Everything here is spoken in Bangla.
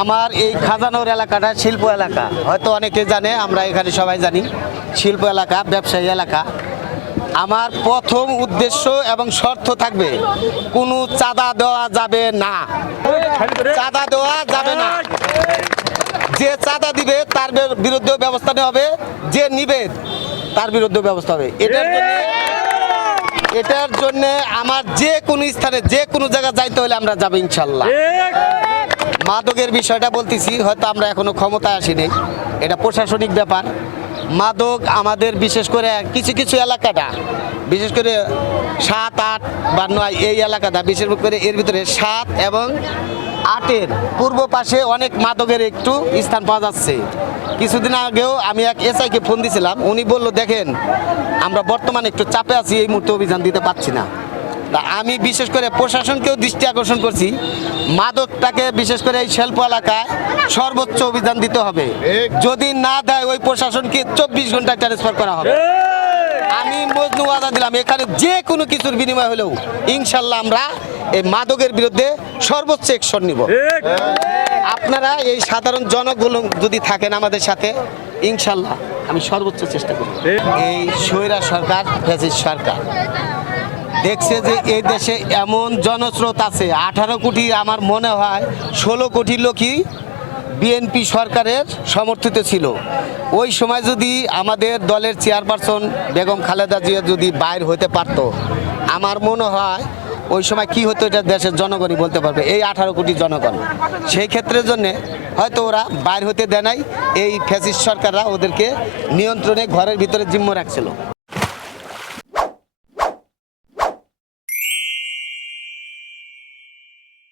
আমার এই খাজানোর এলাকাটা শিল্প এলাকা। হয়তো অনেকে জানে, আমরা এখানে সবাই জানি, শিল্প এলাকা, ব্যবসায়ী এলাকা। আমার প্রথম উদ্দেশ্য এবং শর্ত থাকবে, কোনো চাঁদা দেওয়া যাবে না। চাঁদা দেওয়া যাবে না। যে চাঁদা দিবে তার বিরুদ্ধেও বিরুদ্ধে ব্যবস্থা নেওয়া হবে। যে নিবে তার বিরুদ্ধে ব্যবস্থা হবে। এটার জন্য এটার জন্য আমার যে কোনো স্থানে যে কোনো জায়গায় যাইতে হলে আমরা যাব ইনশাল্লাহ। মাদকের বিষয়টা বলতেছি হয়তো আমরা এখনও ক্ষমতায় আসিনি। এটা প্রশাসনিক ব্যাপার। মাদক আমাদের বিশেষ করে কিছু কিছু এলাকাটা, বিশেষ করে সাত, আট বা নয় এই এলাকাটা, বিশেষ করে এর ভিতরে সাত এবং আটের পূর্ব পাশে অনেক মাদকের একটু স্থান পাওয়া যাচ্ছে। কিছুদিন আগেও আমি এক এসআইকে ফোন দিছিলাম, উনি বলল, দেখেন, আমরা বর্তমানে একটু চাপে আছি, এই মুহূর্তে অভিযান দিতে পারছি না। আমি বিশেষ করে প্রশাসনকেও দৃষ্টি আকর্ষণ করছি। মাদকটাকে বিশেষ করে এই শিল্প এলাকায় সর্বোচ্চ অভিযান দিতে হবে। যদি না দেয় ওই প্রশাসনকে চব্বিশ ঘন্টায় ট্রান্সফার করা হবে। আমি মজনু ওয়াদা দিলাম, এখানে যে কোনো কিছুর বিনিময় হলেও ইনশাল্লাহ আমরা এই মাদকের বিরুদ্ধে সর্বোচ্চ অ্যাকশন নিব। আপনারা এই সাধারণ জনগণ যদি থাকেন আমাদের সাথে, ইনশাল্লাহ আমি সর্বোচ্চ চেষ্টা করব। এই স্বৈরা সরকার, ফ্যাসিস্ট সরকার। দেখছে যে এই দেশে এমন জনস্রোত আছে। আঠারো কোটি আমার মনে হয়, ষোলো কোটি লোকই বিএনপি সরকারের সমর্থিত ছিল। ওই সময় যদি আমাদের দলের চেয়ারপারসন বেগম খালেদা জিয়া যদি বাইর হতে পারত, আমার মনে হয় ওই সময় কি হতো এটা দেশের জনগণই বলতে পারবে, এই আঠারো কোটি জনগণ। সেই ক্ষেত্রের জন্যে হয়তো ওরা বাইর হতে দেয় নাই, এই ফ্যাসিস্ট সরকাররা ওদেরকে নিয়ন্ত্রণে ঘরের ভিতরে জিম্ম রাখছিল।